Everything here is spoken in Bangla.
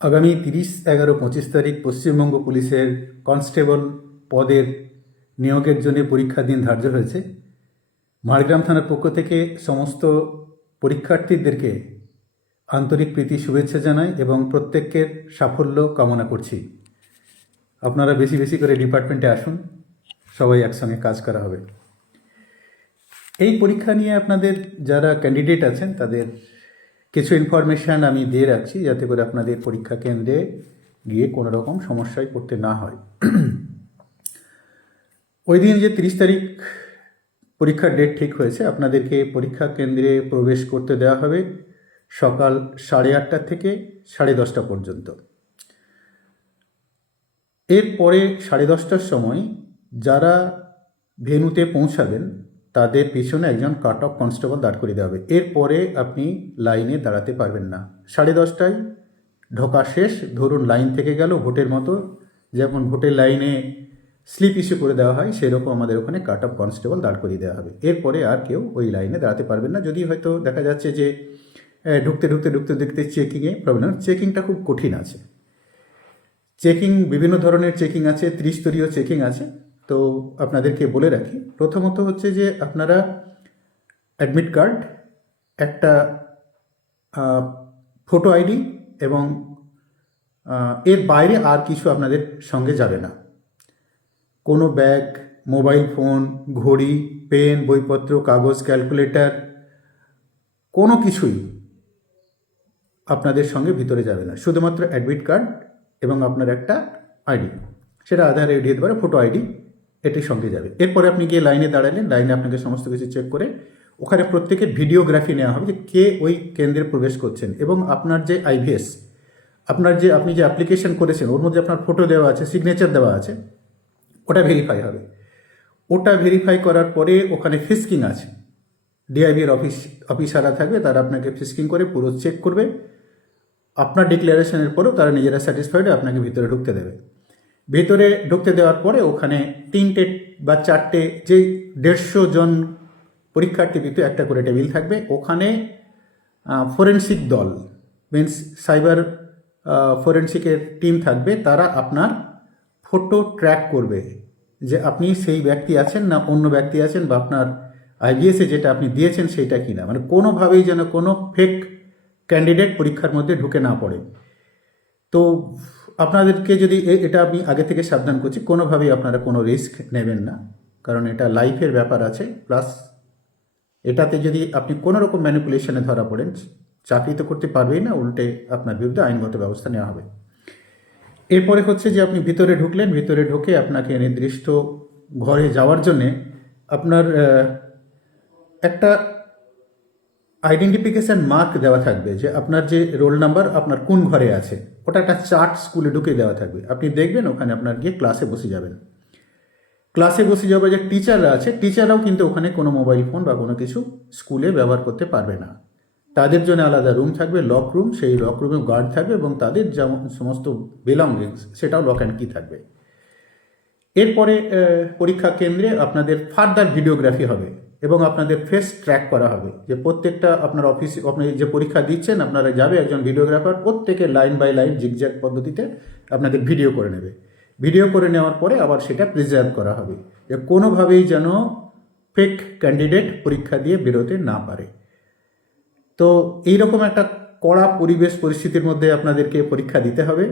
আগামী তিরিশ, এগারো, পঁচিশ তারিখ পশ্চিমবঙ্গ পুলিশের কনস্টেবল পদের নিয়োগের জন্য পরীক্ষার দিন ধার্য হয়েছে। মারগ্রাম থানার পক্ষ থেকে সমস্ত পরীক্ষার্থীদেরকে আন্তরিক প্রীতি, শুভেচ্ছা জানাই এবং প্রত্যেকের সাফল্য কামনা করছি। আপনারা বেশি বেশি করে ডিপার্টমেন্টে আসুন, সবাই একসঙ্গে কাজ করা হবে। এই পরীক্ষা নিয়ে আপনাদের যারা ক্যান্ডিডেট আছেন, তাদের কিছু ইনফরমেশান আমি দিয়ে রাখছি যাতে করে আপনাদের পরীক্ষা কেন্দ্রে গিয়ে কোনো রকম সমস্যায় পড়তে না হয়। ওই দিন যে তিরিশ তারিখ পরীক্ষার ডেট ঠিক হয়েছে, আপনাদেরকে পরীক্ষা কেন্দ্রে প্রবেশ করতে দেওয়া হবে সকাল সাড়ে আটটা থেকে সাড়ে দশটা পর্যন্ত। এরপরে সাড়ে দশটার সময় যারা ভেনুতে পৌঁছাবেন তাদের পিছনে একজন কাট অফ কনস্টেবল দাঁড় করিয়ে দেওয়া হবে। এরপরে আপনি লাইনে দাঁড়াতে পারবেন না। সাড়ে দশটায় ঢোকা শেষ, ধরুন লাইন থেকে গেল ভোটের মতো। যেমন ভোটের লাইনে স্লিপ ইস্যু করে দেওয়া হয়, সেরকম আমাদের ওখানে কাট অফ কনস্টেবল দাঁড় করিয়ে দেওয়া হবে। এরপরে আর কেউ ওই লাইনে দাঁড়াতে পারবেন না। যদি হয়তো দেখা যাচ্ছে যে ঢুকতে ঢুকতে ঢুকতে, দেখতে চেকিংয়ে প্রবলেম চেকিংটা খুব কঠিন আছে। চেকিং বিভিন্ন ধরনের চেকিং আছে, ত্রিস্তরীয় চেকিং আছে। তো আপনাদেরকে বলে রাখি, প্রথমত হচ্ছে যে আপনারা অ্যাডমিট কার্ড একটা ফটো আইডি এবং এর বাইরে আর কিছু আপনাদের সঙ্গে যাবে না। কোনো ব্যাগ মোবাইল ফোন ঘড়ি পেন বইপত্র, কাগজ ক্যালকুলেটর কোনো কিছুই আপনাদের সঙ্গে ভিতরে যাবে না। শুধুমাত্র অ্যাডমিট কার্ড এবং আপনার একটা আইডি সেটা আধার আইডি হতে ফটো আইডি এটির সঙ্গে যাবে। এরপরে আপনি গিয়ে লাইনে দাঁড়ালেন, লাইনে আপনাকে সমস্ত কিছু চেক করে ওখানে প্রত্যেকের ভিডিওগ্রাফি নেওয়া হবে যে কে ওই কেন্দ্রে প্রবেশ করছেন এবং আপনার যে আইভিএস আপনার যে আপনি যে অ্যাপ্লিকেশন করেছেন, ওর মধ্যে আপনার ফটো দেওয়া আছে সিগনেচার দেওয়া আছে, ওটা ভেরিফাই হবে। ওটা ভেরিফাই করার পরে ওখানে ফিস্কিং আছে। ডিআইবির অফিস অফিসাররা থাকবে, তারা আপনাকে ফিস্কিং করে পুরো চেক করবে। আপনার ডিক্লারেশনের পরেও তারা নিজেরা স্যাটিসফাইড আপনাকে ভিতরে ঢুকতে দেবে। ভিতরে ঢুকতে দেওয়ার পরে ওখানে তিনটে বা চারটে যে দেড়শো জন পরীক্ষার্থী ভিতরে একটা করে টেবিল থাকবে। ওখানে ফরেন্সিক দল মিন্স সাইবার ফরেন্সিকের টিম থাকবে। তারা আপনার ফটো ট্র্যাক করবে যে আপনি সেই ব্যক্তি আছেন না অন্য ব্যক্তি আছেন বা আপনার আইবিএসে যেটা আপনি দিয়েছেন সেটা কি না মানে কোনোভাবেই যেন কোনো ফেক ক্যান্ডিডেট পরীক্ষার মধ্যে ঢুকে না পড়ে। তো আপনাদেরকে যদি এটা আমি আগে থেকে সাবধান করছি, কোনোভাবেই আপনারা কোনো রিস্ক নেবেন না। কারণ এটা লাইফের ব্যাপার আছে প্লাস এটাতে যদি আপনি কোনো রকম ম্যানিপুলেশনে ধরা পড়েন, চাকরি তো করতে পারবেই না, উল্টে আপনার বিরুদ্ধে আইনগত ব্যবস্থা নেওয়া হবে। এরপরে হচ্ছে যে আপনি ভিতরে ঢুকলেন, ভিতরে ঢুকে আপনাকে নির্দিষ্ট ঘরে যাওয়ার জন্যে আপনার একটা আইডেন্টিফিকেশন মার্ক দেওয়া থাকবে যে আপনার যে রোল নাম্বার আপনার কোন ঘরে আছে, ওটা একটা চার্ট স্কুলে ঢুকে দেওয়া থাকবে। আপনি দেখবেন ওখানে আপনার গিয়ে ক্লাসে বসে যাবেন। ক্লাসে বসে যাবে যে টিচাররা আছে টিচাররাও কিন্তু ওখানে কোনো মোবাইল ফোন বা কোনো কিছু স্কুলে ব্যবহার করতে পারবে না। তাদের জন্য আলাদা রুম থাকবে লক রুম সেই লক রুমে গার্ড থাকবে এবং তাদের যেমন সমস্ত বিলঙ্গিংস সেটাও লক অ্যান্ড কি থাকবে। এরপরে পরীক্ষা কেন্দ্রে আপনাদের ফার্দার ভিডিওগ্রাফি হবে। এবং আপনাদের ফেস ট্র্যাক করা হবে। যে প্রত্যেকটা আপনার অফিসে আপনি যে পরীক্ষা দিচ্ছেন, আপনারা যাবে একজন ভিডিওগ্রাফার প্রত্যেকে লাইন বাই লাইন জিগজ্যাগ পদ্ধতিতে আপনাদের ভিডিও করে নেবে। ভিডিও করে নেওয়ার পরে আবার সেটা প্রিজার্ভ করা হবে। যে কোনোভাবেই যেন ফেক ক্যান্ডিডেট পরীক্ষা দিয়ে বেরোতে না পারে। তো এইরকম একটা কড়া পরিবেশ পরিস্থিতির মধ্যে আপনাদেরকে পরীক্ষা দিতে হবে।